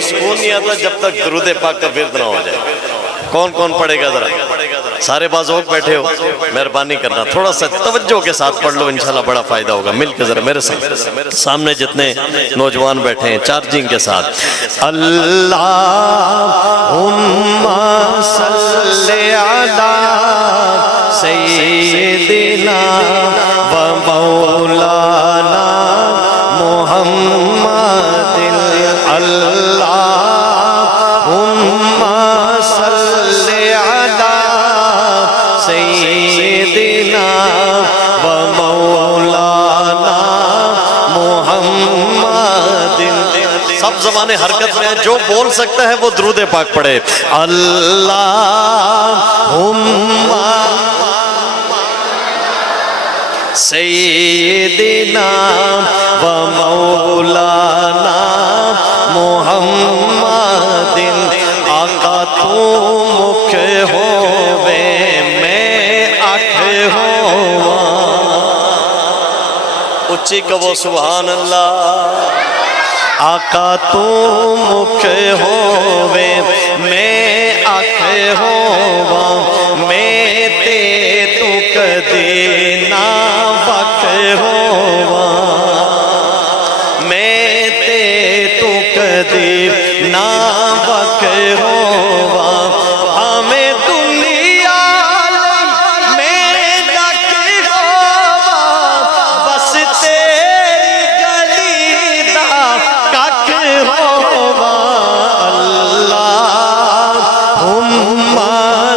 تو سکون نہیں آتا جب تک درود پاک کا ورد نہ ہو جائے۔ کون کون پڑھے گا ذرا؟ سارے بازوق بیٹھے ہو، مہربانی کرنا تھوڑا سا توجہ کے ساتھ پڑھ لو، انشاءاللہ بڑا فائدہ ہوگا۔ مل کے ذرا میرے سامنے جتنے نوجوان بیٹھے ہیں چارجنگ کے ساتھ، اللہم صلی علی سیدنا و مولانا محمد، اللہم صلی علی سیدنا و مولانا محمد۔ سب زبانیں حرکت میں ہیں، جو بول سکتا ہے وہ درود پاک پڑھے۔ اللہم سیدنا و مولانا محمد، آقا تو مکھ ہووے میں اکھ ہوا۔ اچھی کہو سبحان اللہ۔ آقا تو مکھ ہووے میں اکھ ہوا، میں تے تو کدی نہ وکھ ہوا، میں تے تو کدی نہ وکھ ہوا، ہمیں دنیا میں لکھ ہوا، بس تیری گلی دا ککھ ہوا۔ اللہم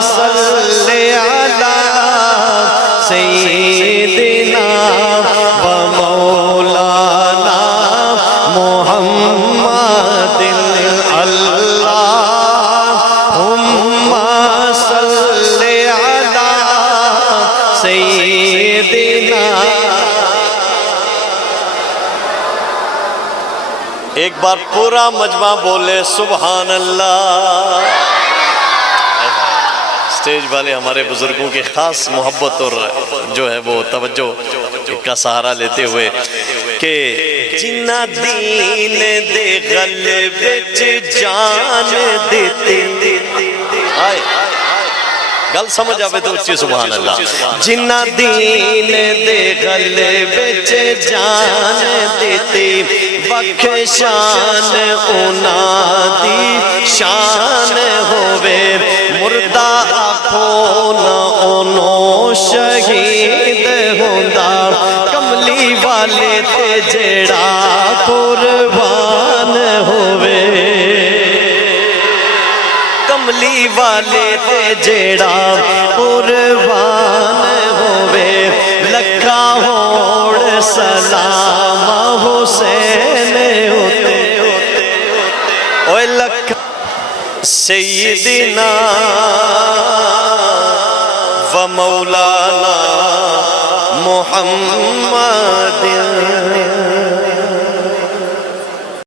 صلی علی سیدنا و مولانا محمد، اللہم صلی علی سیدنا۔ ایک بار پورا مجمع بولے سبحان اللہ۔ اسٹیج والے ہمارے بزرگوں کی خاص محبت اور جو ہے وہ توجہ کا سہارا لیتے ہوئے کہ جنہ دین دے غلبے وچ جان دیتے، گل سمجھ آوے تو اچھی سبحان اللہ۔ جنہ دین دے غلبے وچ جان دیتے، بخشان انہاں دی شان ہووے، مردہ آکھو نہ انہوں شہید ہوندا، کملی والے تے جیڑا قربان ہووے، کملی والے تے جیڑا قربان ہووے، لکھا ہوڑ سلام حسین ہوتے، اوے لکھا سیدنا و مولانا محمد۔